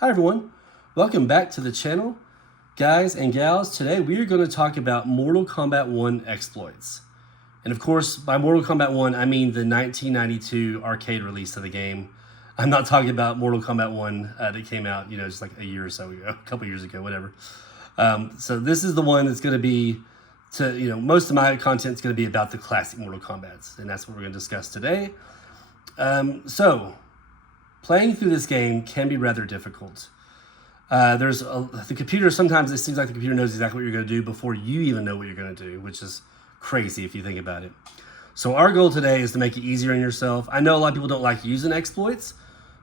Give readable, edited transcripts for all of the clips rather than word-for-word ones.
Hi everyone, welcome back to the channel. Guys and gals, today we are going to talk about Mortal Kombat 1 exploits. And of course, by Mortal Kombat 1, I mean the 1992 arcade release of the game. I'm not talking about Mortal Kombat 1 that came out, just like a year or so ago, a couple years ago, whatever. So this is the one that's going to be, most of my content is going to be about the classic Mortal Kombats, and that's what we're going to discuss today. So, playing through this game can be rather difficult. The computer, sometimes it seems like the computer knows exactly what you're going to do before you even know what you're going to do, which is crazy if you think about it. So our goal today is to make it easier on yourself. I know a lot of people don't like using exploits,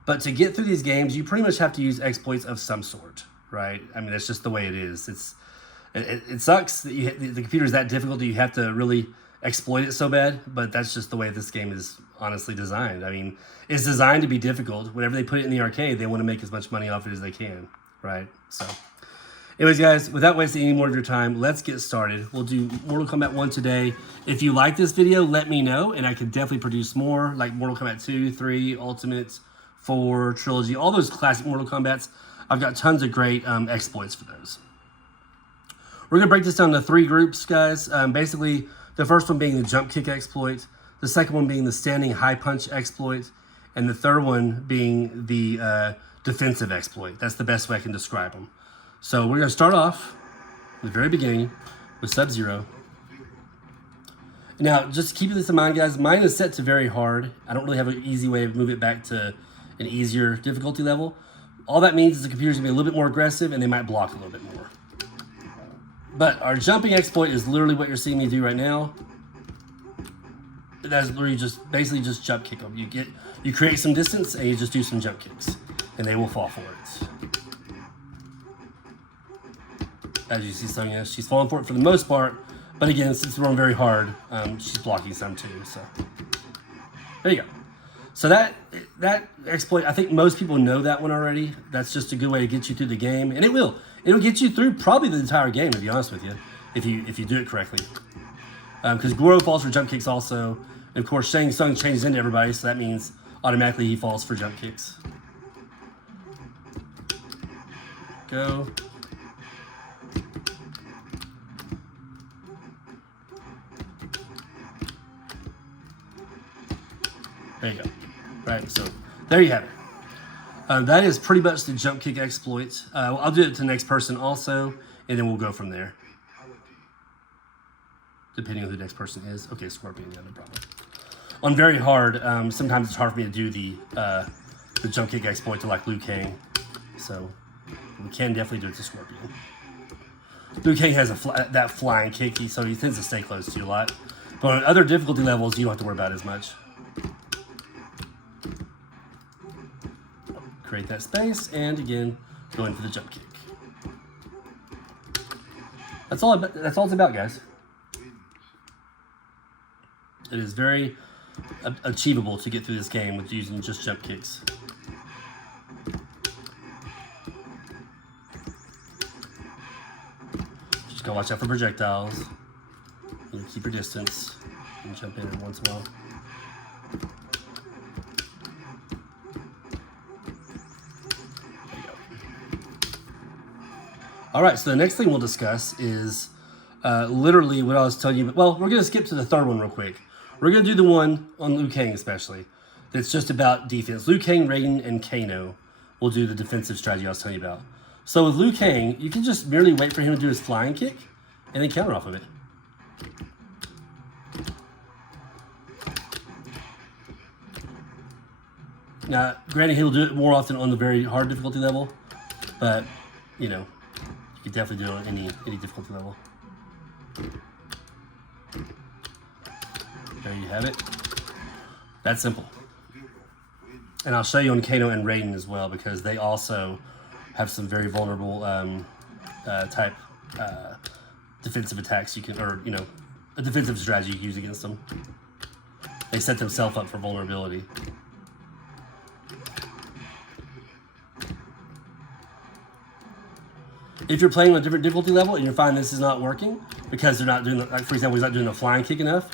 but to get through these games, you pretty much have to use exploits of some sort, right? I mean, that's just the way it is. It sucks that the computer is that difficult that you have to really exploit it so bad, but that's just the way this game is honestly designed. I mean, it's designed to be difficult. Whenever they put it in the arcade, they want to make as much money off it as they can, right? So anyways, guys, without wasting any more of your time, let's get started. We'll do Mortal Kombat 1 today. If you like this video, let me know, and I can definitely produce more, like Mortal Kombat 2, 3, Ultimate, 4, Trilogy, all those classic Mortal Kombats. I've got tons of great exploits for those. We're going to break this down into 3 groups, guys. Basically, the first one being the jump kick exploit, the second one being the standing high punch exploit, and the third one being the defensive exploit. That's the best way I can describe them. So we're going to start off at the very beginning with Sub-Zero. Now, just keep this in mind, guys. Mine is set to very hard. I don't really have an easy way to move it back to an easier difficulty level. All that means is the computer's going to be a little bit more aggressive and they might block a little bit more. But our jumping exploit is literally what you're seeing me do right now. That's literally basically just jump kick them. You create some distance and you just do some jump kicks, and they will fall for it. As you see, Sonya, she's falling for it for the most part, but again, since we're on very hard, she's blocking some too. So there you go. So that exploit, I think most people know that one already. That's just a good way to get you through the game, and it'll get you through probably the entire game, to be honest with you, if you do it correctly. Because Goro falls for jump kicks also, and of course Shang Tsung changes into everybody, so that means automatically he falls for jump kicks. Go. There you go. Right, so there you have it. That is pretty much the jump kick exploit. I'll do it to the next person also, and then we'll go from there. Depending on who the next person is. Okay, Scorpion, yeah, no problem. On very hard, sometimes it's hard for me to do the jump kick exploit to like Liu Kang. So we can definitely do it to Scorpion. Liu Kang has that flying kick, so he tends to stay close to you a lot. But on other difficulty levels, you don't have to worry about it as much. Create that space, and again, go in for the jump kick. That's all it's about, guys. It is very achievable to get through this game with using just jump kicks. Just gotta watch out for projectiles. You keep your distance and jump in every once in a while. All right, so the next thing we'll discuss is literally what I was telling you. Well, we're going to skip to the third one real quick. We're going to do the one on Liu Kang especially that's just about defense. Liu Kang, Raiden, and Kano will do the defensive strategy I was telling you about. So with Liu Kang, you can just merely wait for him to do his flying kick and then counter off of it. Now, granted, he'll do it more often on the very hard difficulty level, but, you can definitely do it on any difficulty level. There you have it. That's simple. And I'll show you on Kano and Raiden as well, because they also have some very vulnerable type defensive attacks you can, or a defensive strategy you can use against them. They set themselves up for vulnerability. If you're playing on a different difficulty level and you find this is not working because they're not doing, like for example, he's not doing the flying kick enough,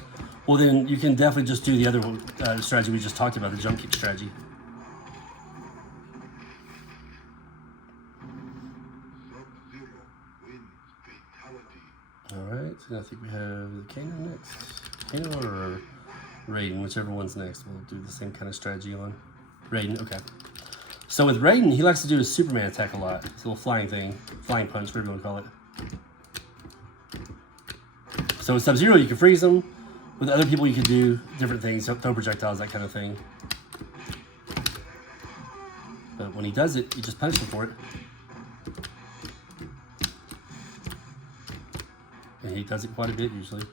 well then you can definitely just do the other strategy we just talked about, the jump kick strategy. Alright, so I think we have the Kano next. Kano or Raiden, whichever one's next. We'll do the same kind of strategy on Raiden. Okay. So with Raiden, he likes to do his Superman attack a lot. It's a little flying thing. Flying punch, whatever you want to call it. So with Sub-Zero, you can freeze him. With other people, you can do different things. Throw projectiles, that kind of thing. But when he does it, you just punish him for it. And he does it quite a bit, usually.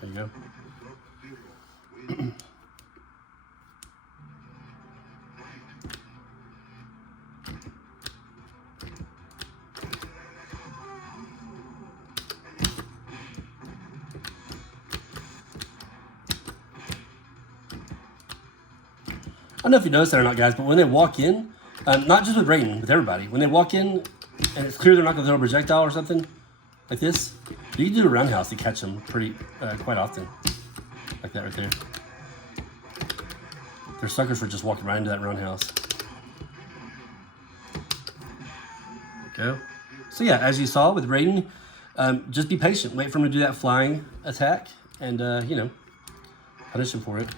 There you go. I don't know if you noticed that or not, guys, but when they walk in, not just with Raiden, with everybody, when they walk in and it's clear they're not going to throw a projectile or something like this, you can do a roundhouse to catch them quite often. Like that right there. They're suckers for just walking right into that roundhouse. There we go. So yeah, as you saw with Raiden, just be patient. Wait for him to do that flying attack and, you know, punish him for it.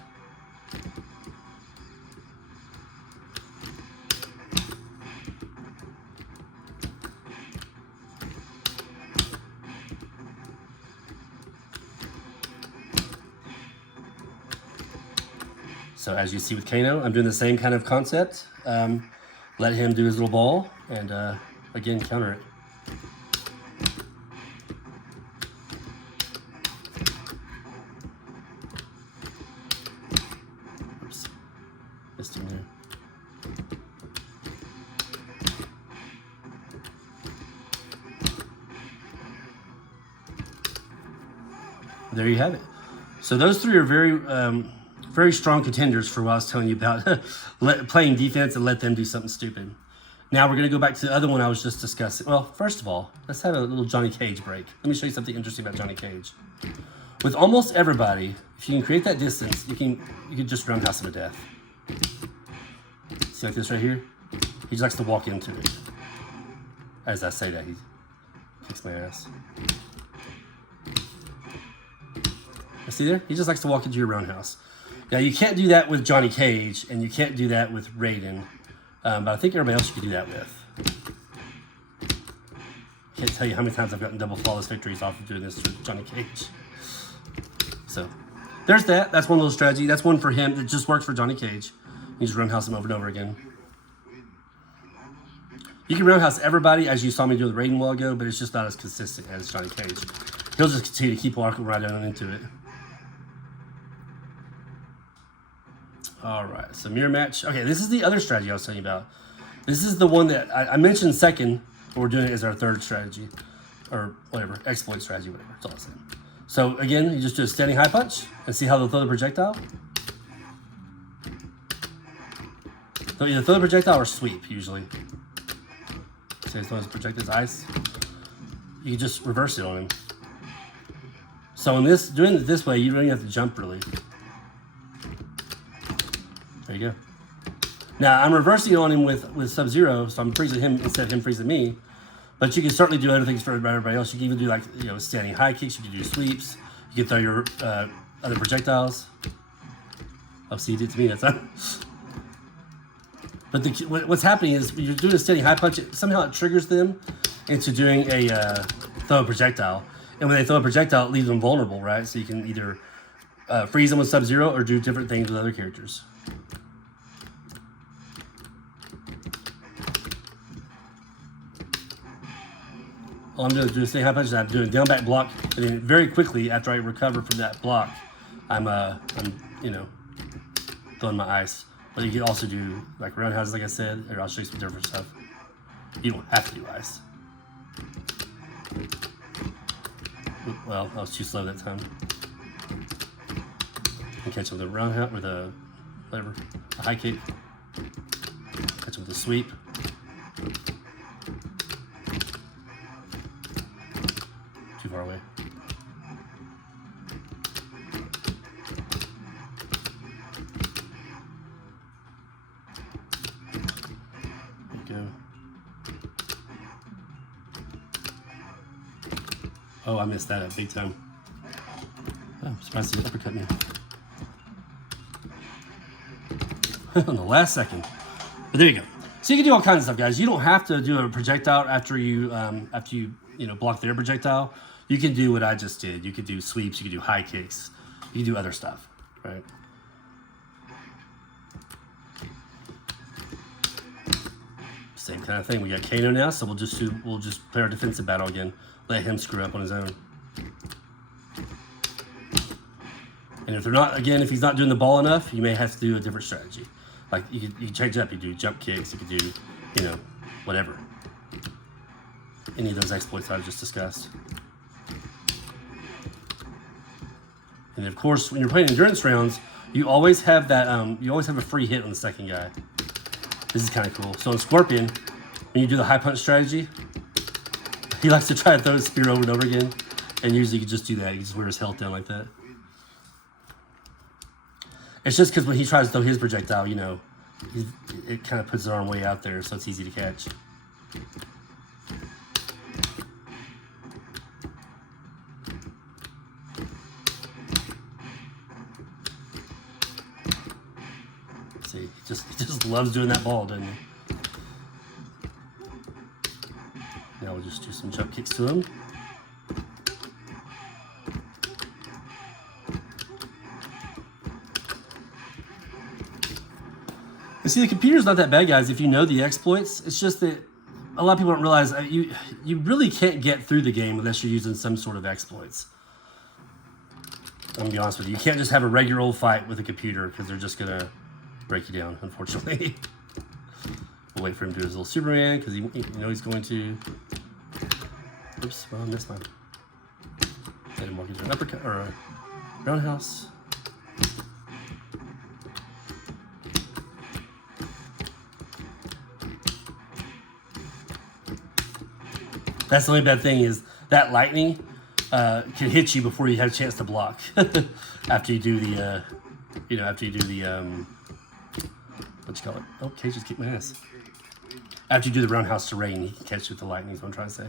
So as you see with Kano, I'm doing the same kind of concept. Let him do his little ball and again counter it. Oops, missed him there. There you have it. So those three are very strong contenders for what I was telling you about playing defense and let them do something stupid. Now we're going to go back to the other one I was just discussing. Well, first of all, let's have a little Johnny Cage break. Let me show you something interesting about Johnny Cage. With almost everybody, if you can create that distance, you can just roundhouse him to death. See like this right here? He just likes to walk into it. As I say that, he kicks my ass. See there? He just likes to walk into your roundhouse. Now, you can't do that with Johnny Cage, and you can't do that with Raiden, but I think everybody else you can do that with. Can't tell you how many times I've gotten double flawless victories off of doing this with Johnny Cage. So, there's that. That's one little strategy. That's one for him that just works for Johnny Cage. You just roundhouse him over and over again. You can roundhouse everybody, as you saw me do with Raiden a while ago, but it's just not as consistent as Johnny Cage. He'll just continue to keep walking right on into it. All right, so mirror match. Okay, this is the other strategy I was telling you about. This is the one that I mentioned second, but we're doing it as our third strategy, or whatever, exploit strategy, whatever. It's all the same. So again, you just do a standing high punch and see how they'll throw the projectile. So either throw the projectile or sweep, usually. See, as long as projectile's ice, you can just reverse it on him. So in this, doing it this way, you don't even have to jump really. There you go. Now, I'm reversing it on him with Sub-Zero, so I'm freezing him instead of him freezing me. But you can certainly do other things for everybody else. You can even do, like, you know, standing high kicks. You can do sweeps. You can throw your other projectiles. Oh, see, you did it to me that time. But what's happening is when you're doing a standing high punch, somehow it triggers them into doing a throw a projectile. And when they throw a projectile, it leaves them vulnerable, right? So you can either freeze them with Sub-Zero or do different things with other characters. All I'm doing is doing standing high punches. I'm doing down back block, and then very quickly after I recover from that block, I'm you know, throwing my ice. But you can also do like roundhouses, like I said, or I'll show you some different stuff. You don't have to do ice. Well, I was too slow that time. You can catch him with a roundhouse, with a whatever, a high kick. Catch him with a sweep. Too far away. There you go. Oh, I missed that at big time. Oh, I'm surprised he uppercut me. On the last second. But there you go. So you can do all kinds of stuff, guys. You don't have to do a projectile after you block their projectile. You can do what I just did. You could do sweeps. You could do high kicks. You can do other stuff, right? Same kind of thing. We got Kano now, so we'll just play our defensive battle again. Let him screw up on his own. And if he's not doing the ball enough, you may have to do a different strategy. Like you can change it up. You do jump kicks. You could do, whatever. Any of those exploits I just discussed. And of course, when you're playing endurance rounds, you always have that. You always have a free hit on the second guy. This is kind of cool. So in Scorpion, when you do the high punch strategy, he likes to try to throw his spear over and over again. And usually you can just do that. You just wear his health down like that. It's just because when he tries to throw his projectile, it kind of puts his arm way out there, so it's easy to catch. See, he just loves doing that ball, doesn't he? Now we'll just do some jump kicks to him. And see, the computer's not that bad, guys, if you know the exploits. It's just that a lot of people don't realize you really can't get through the game unless you're using some sort of exploits. I'm going to be honest with you. You can't just have a regular old fight with a computer because they're just going to break you down, unfortunately. We'll wait for him to do his little Superman because he's going to... Oops, well, I missed mine. Let him walk into an uppercut or a roundhouse. That's the only bad thing is that lightning can hit you before you have a chance to block. After you do the, what you call it? Oh, Cage just kicked my ass. After you do the roundhouse to Raiden, he can catch you with the lightning, is what I'm trying to say.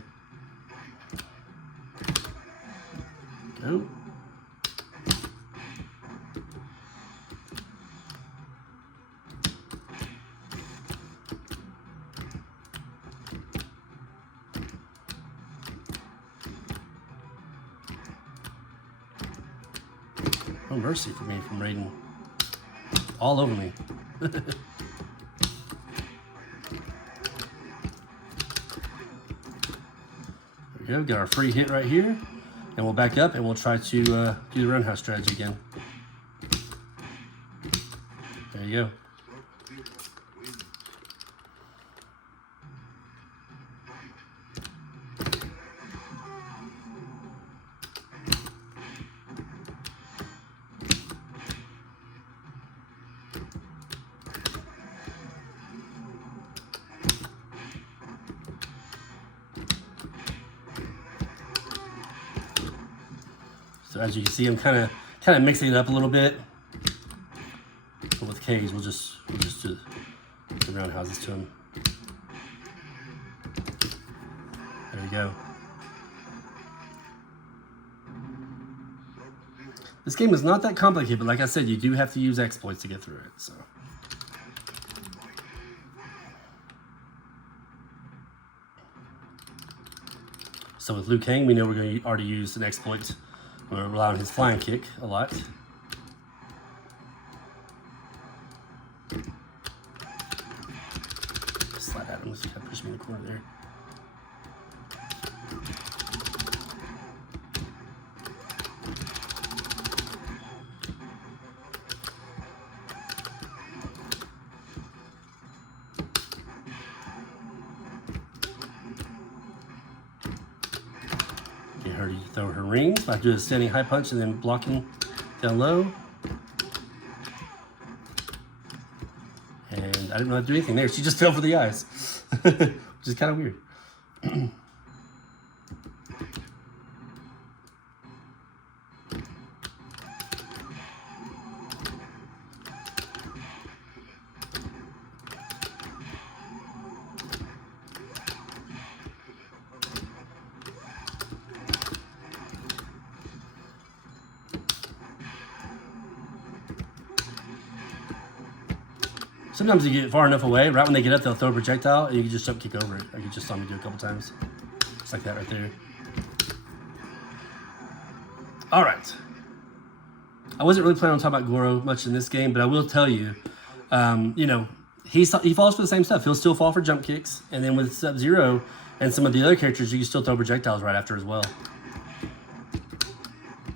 Go. No mercy for me from Raiden. All over me. There we go. Got our free hit right here. And we'll back up and we'll try to do the roundhouse strategy again. There you go. So as you can see, I'm kind of mixing it up a little bit. But with Cage, we'll just do the roundhouses to him. There we go. This game is not that complicated, but like I said, you do have to use exploits to get through it. So with Liu Kang, we know we're going to already use an exploit. We're going to rely on his flying kick a lot. Slide at him, just kind of push me in the corner there. Get her to throw her rings by doing a standing high punch and then blocking down low. And I didn't know how to do anything there. She just fell for the eyes, which is kind of weird. Sometimes you get far enough away, right when they get up, they'll throw a projectile, and you can just jump kick over it. Like you just saw me do a couple times. Just like that right there. All right. I wasn't really planning on talking about Goro much in this game, but I will tell you, you know, he falls for the same stuff. He'll still fall for jump kicks, and then with Sub-Zero and some of the other characters, you can still throw projectiles right after as well.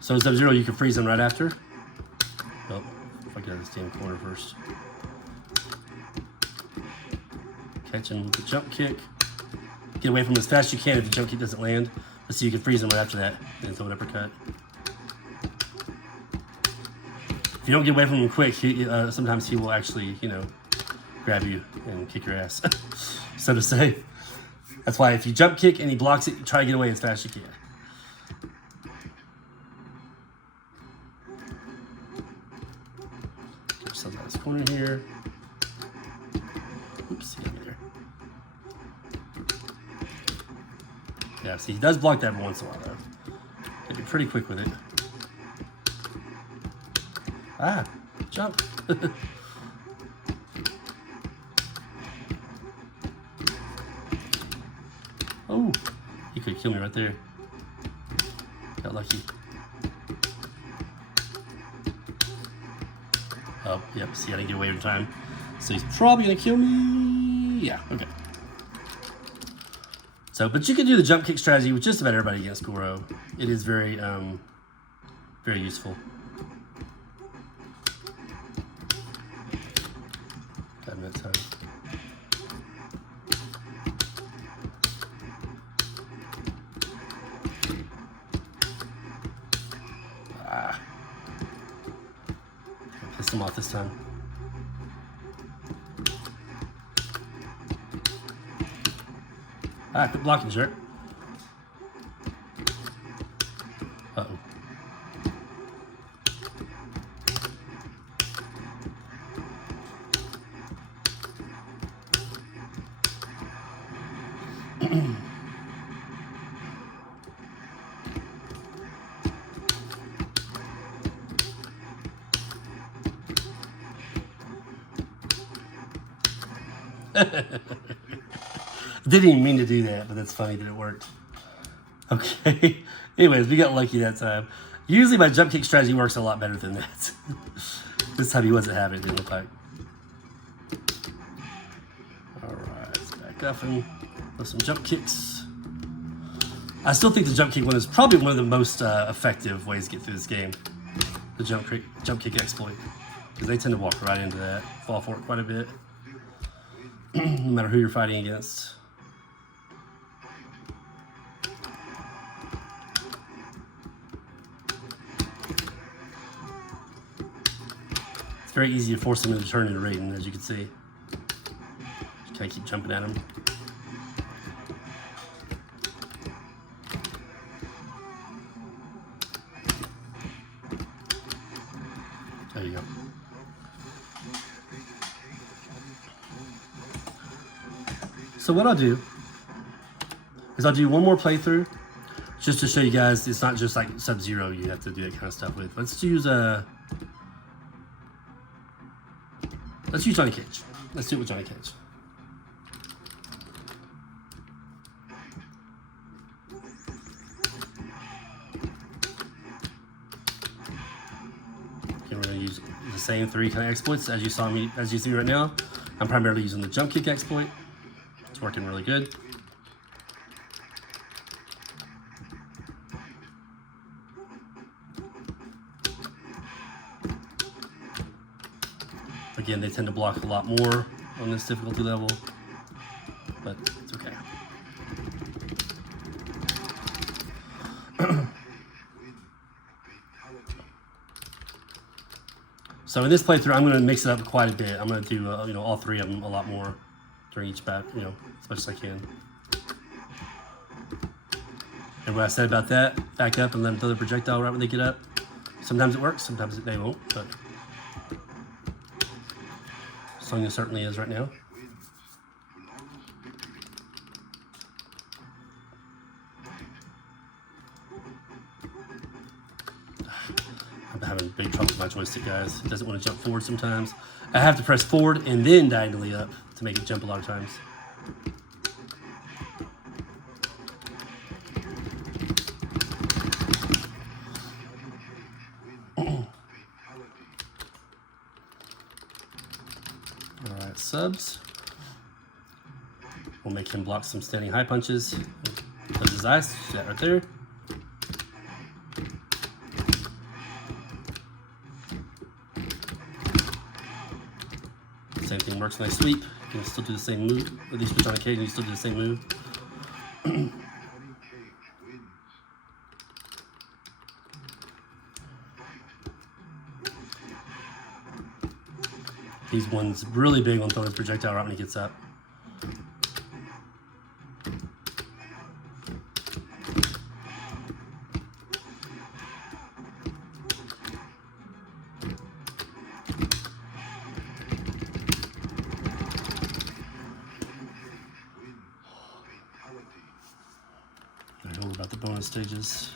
So Sub-Zero, you can freeze him right after. Oh, if I get out of this damn corner first. Catch him with the jump kick. Get away from him as fast as you can if the jump kick doesn't land. Let's see, you can freeze him right after that. And then throw an uppercut. If you don't get away from him quick, sometimes he will actually, you know, grab you and kick your ass, so to say. That's why if you jump kick and he blocks it, try to get away as fast as you can. Get yourself out of this corner here. Oops, he got me there. Yeah, see, he does block that every once in a while, though. Get be pretty quick with it. Ah, jump. Oh, he could kill me right there. Got lucky. Oh, yep, see, I didn't get away in time. So he's probably gonna kill me. Yeah, okay. So, but you can do the jump kick strategy with just about everybody against Goro. It is very, very useful. Got him that time. Ah. Pissed him off this time. Ah, quit blocking, jerk. Uh-oh. Didn't even mean to do that, but that's funny that it worked. Okay. Anyways, we got lucky that time. Usually my jump kick strategy works a lot better than that. This time he wasn't having it, didn't look like. Alright, let's back up and with some jump kicks. I still think the jump kick one is probably one of the most effective ways to get through this game. The jump kick exploit. Because they tend to walk right into that, fall for it quite a bit. No matter who you're fighting against. It's very easy to force him to turn into Raiden, as you can see. Just kind of keep jumping at him. There you go. So what I'll do is I'll do one more playthrough just to show you guys it's not just like Sub-Zero you have to do that kind of stuff with. Let's use Johnny Cage. Let's do it with Johnny Cage. Okay, we're gonna use the same three kind of exploits as you see right now. I'm primarily using the jump kick exploit. It's working really good. Again, they tend to block a lot more on this difficulty level, but it's okay. So in this playthrough, I'm going to mix it up quite a bit. I'm going to do you know, all three of them a lot more during each battle, you know, as much as I can. And what I said about that, back up and let them throw the projectile right when they get up. Sometimes it works, sometimes they won't, but Sonya certainly is right now. I'm having big trouble with my joystick, guys. It doesn't want to jump forward sometimes. I have to press forward and then diagonally up to make it jump a lot of times. Alright, subs. We'll make him block some standing high punches. Close his eyes, that right there. Same thing works when I sweep. You can still do the same move. At least with Johnny Cage, you still do the same move. He's one's really big on throwing his projectile right when he gets up. I know about the bonus stages.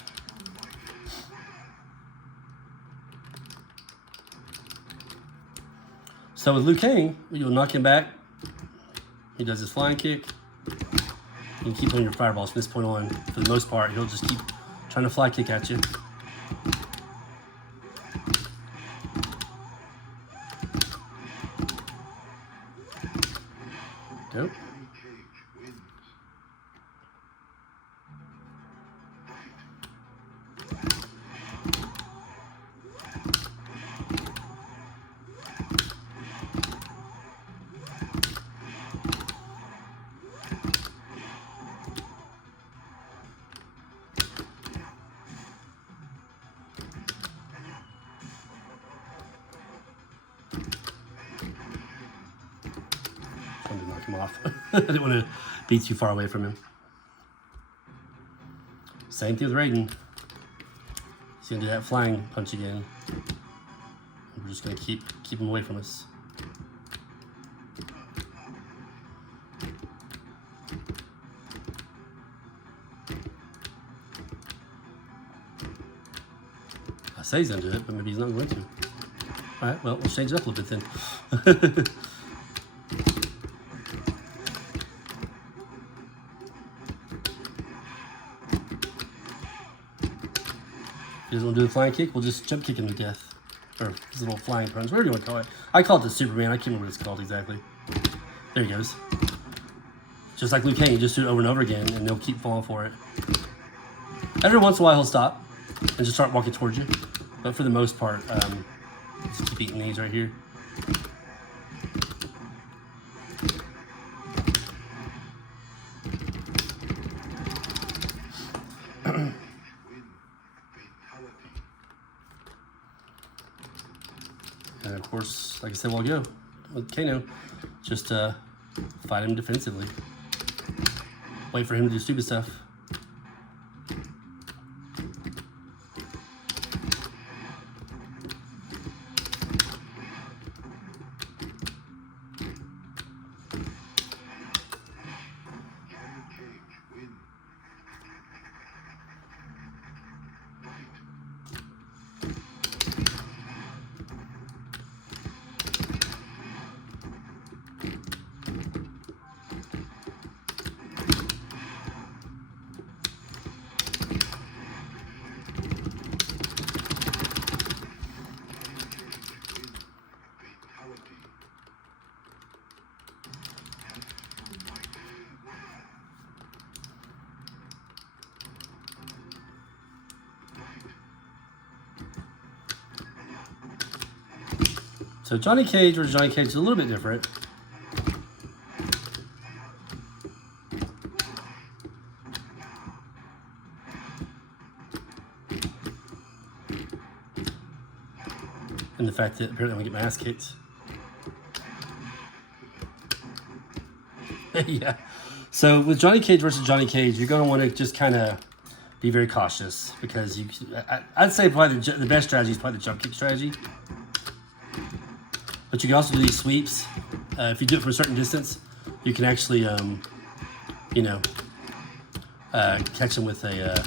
So with Liu Kang, you'll knock him back. He does his flying kick. You can keep on your fireballs from this point on. For the most part, he'll just keep trying to fly kick at you. Go. Trying to knock him off. I didn't want to be too far away from him. Same thing with Raiden. He's gonna do that flying punch again. We're just gonna keep him away from us. I say he's gonna do it, but maybe he's not going to. All right, well, we'll change it up a little bit then. If he doesn't want to do the flying kick, we'll just jump kick him to death. Or his little flying punch, whatever you want to call it. I call it the Superman, I can't remember what it's called exactly. There he goes. Just like Liu Kang, you just do it over and over again, and they'll keep falling for it. Every once in a while, he'll stop and just start walking towards you. But for the most part, just keep eating these right here. And of course, like I said a while ago, with Kano, just fight him defensively. Wait for him to do stupid stuff. So Johnny Cage versus Johnny Cage is a little bit different. And the fact that apparently I'm gonna get my ass kicked. Yeah. So with Johnny Cage versus Johnny Cage, you're gonna want to just kind of be very cautious because I'd say probably the best strategy is probably the jump kick strategy. But you can also do these sweeps. If you do it from a certain distance, you can actually, catch him with a,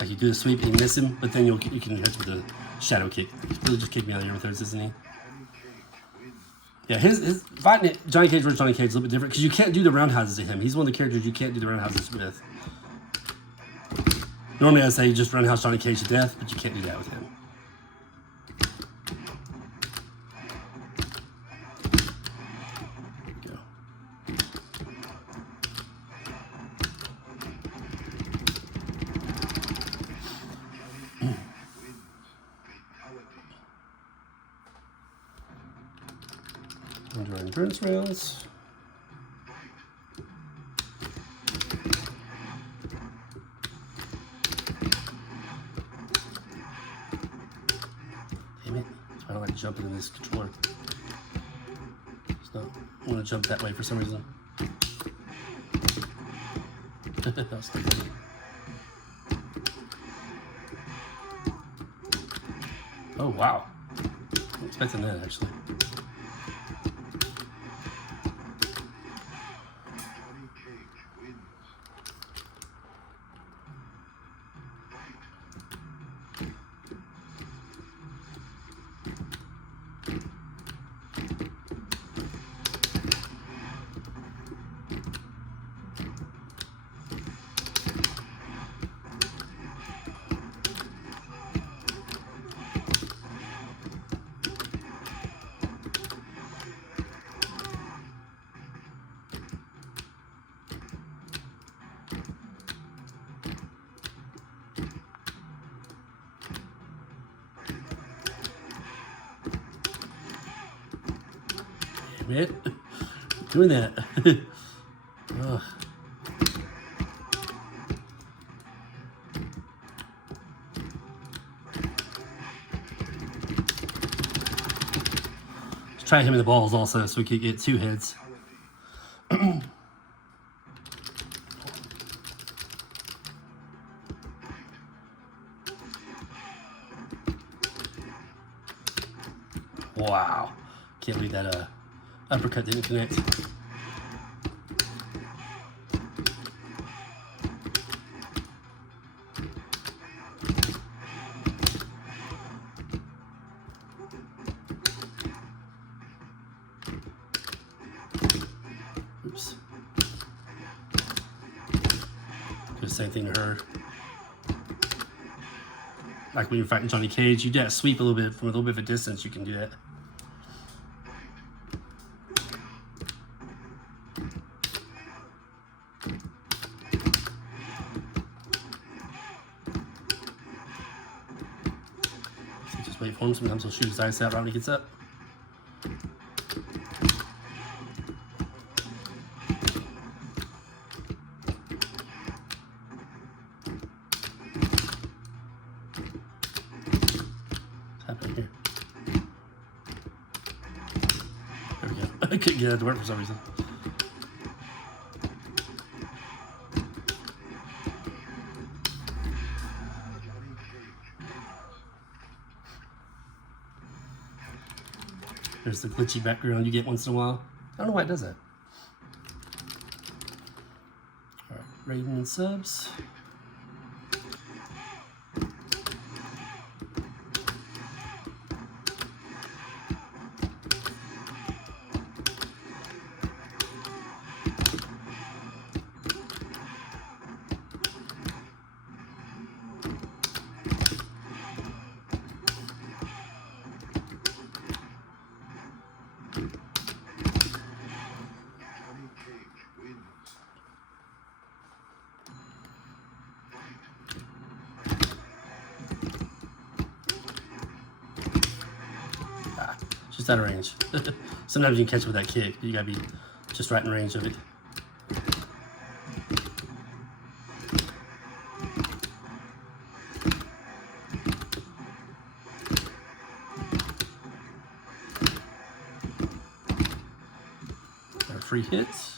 like you do the sweep and you miss him, but then you can catch him with shadow kick. He really just kicked me out of here with those, isn't he? Yeah, his fighting Johnny Cage versus Johnny Cage is a little bit different because you can't do the roundhouses to him. He's one of the characters you can't do the roundhouses with. Normally I say just roundhouse Johnny Cage to death, but you can't do that with him. Under endurance rails. Damn it. I don't like jumping in this controller. So I want to jump that way for some reason. That's funny. Oh, wow. I'm expecting that, actually. It doing that. Ugh. Let's try him in the balls also so we could get 2 heads. Wow. Can't believe that uppercut didn't connect. Oops. Do the same thing to her. Like when you're fighting Johnny Cage, you gotta sweep a little bit from a little bit of a distance, you can do that. Wait for him. Sometimes he'll shoot his ice out right when he gets up. What's happening here? There we go. I couldn't get that to work for some reason. There's the glitchy background you get once in a while. I don't know why it does that. Alright, Raiden and subs. Just out of range. Sometimes you can catch it with that kick, but you gotta be just right in range of it. Our free hits.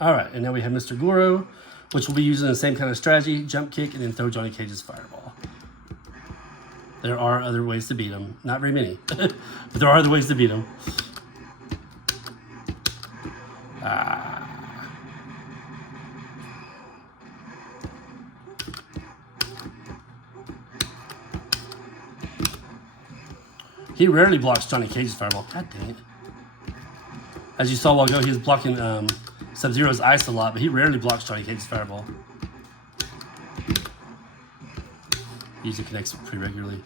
All right, and now we have Mr. Goro which will be using the same kind of strategy, jump kick, and then throw Johnny Cage's fireball. There are other ways to beat him. Not very many, but there are other ways to beat him. He rarely blocks Johnny Cage's fireball. God dang it. As you saw a while ago, he was blocking Sub-Zero's ice a lot, but he rarely blocks Johnny Cage's fireball. He usually connects pretty regularly.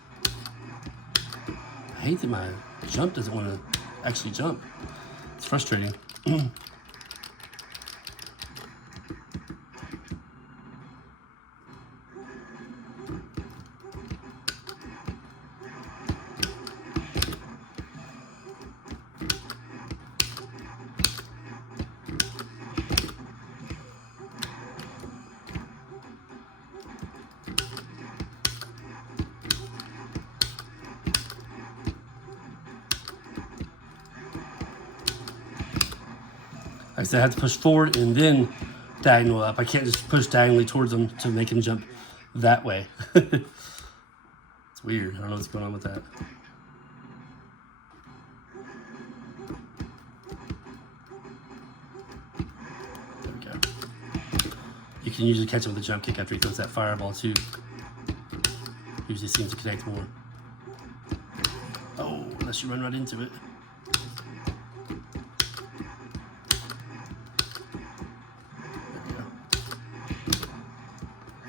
I hate that my jump doesn't want to actually jump. It's frustrating. Like I said, I have to push forward and then diagonal up. I can't just push diagonally towards him to make him jump that way. It's weird. I don't know what's going on with that. There we go. You can usually catch him with a jump kick after he throws that fireball too. Usually seems to connect more. Oh, unless you run right into it.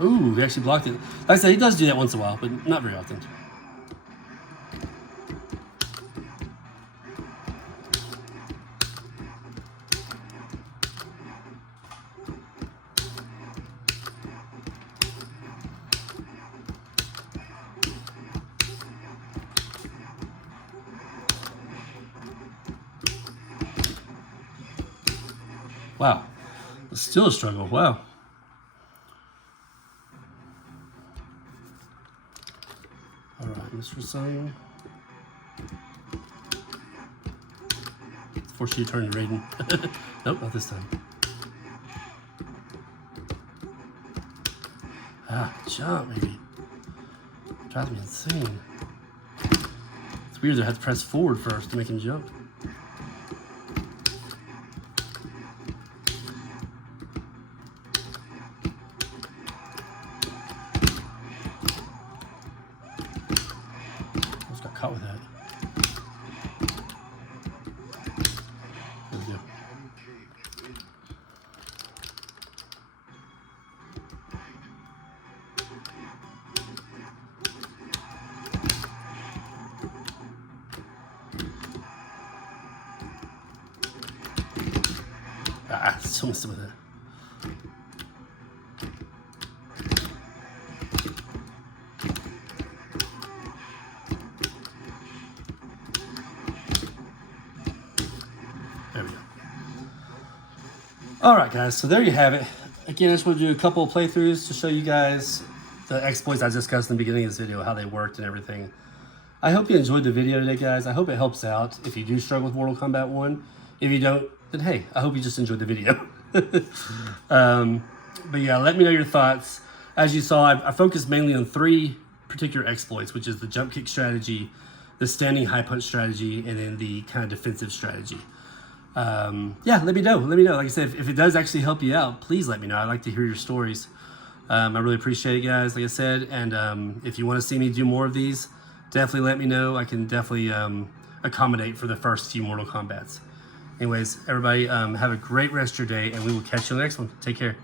Ooh, he actually blocked it. Like I said, he does do that once in a while, but not very often. Wow. It's still a struggle. Wow. Mr. Sun. Force you to turn to Raiden. Nope, not this time. Jump, maybe. Drives me insane. It's weird that I have to press forward first to make him jump. Caught with that. There we go. Still missed him with that. There we go. Alright guys, so there you have it. Again, I just want to do a couple of playthroughs to show you guys the exploits I discussed in the beginning of this video, how they worked and everything. I hope you enjoyed the video today, guys. I hope it helps out if you do struggle with Mortal Kombat 1. If you don't, then hey, I hope you just enjoyed the video. But yeah, let me know your thoughts. As you saw, I focused mainly on 3 particular exploits, which is the jump kick strategy, the standing high punch strategy, and then the kind of defensive strategy. Yeah, let me know. Like I said, if it does actually help you out, please let me know. I'd like to hear your stories. I really appreciate it, guys, like I said. And if you want to see me do more of these, definitely let me know. I can definitely accommodate for the first few Mortal Kombats. Anyways, everybody, have a great rest of your day, and we will catch you on the next one. Take care.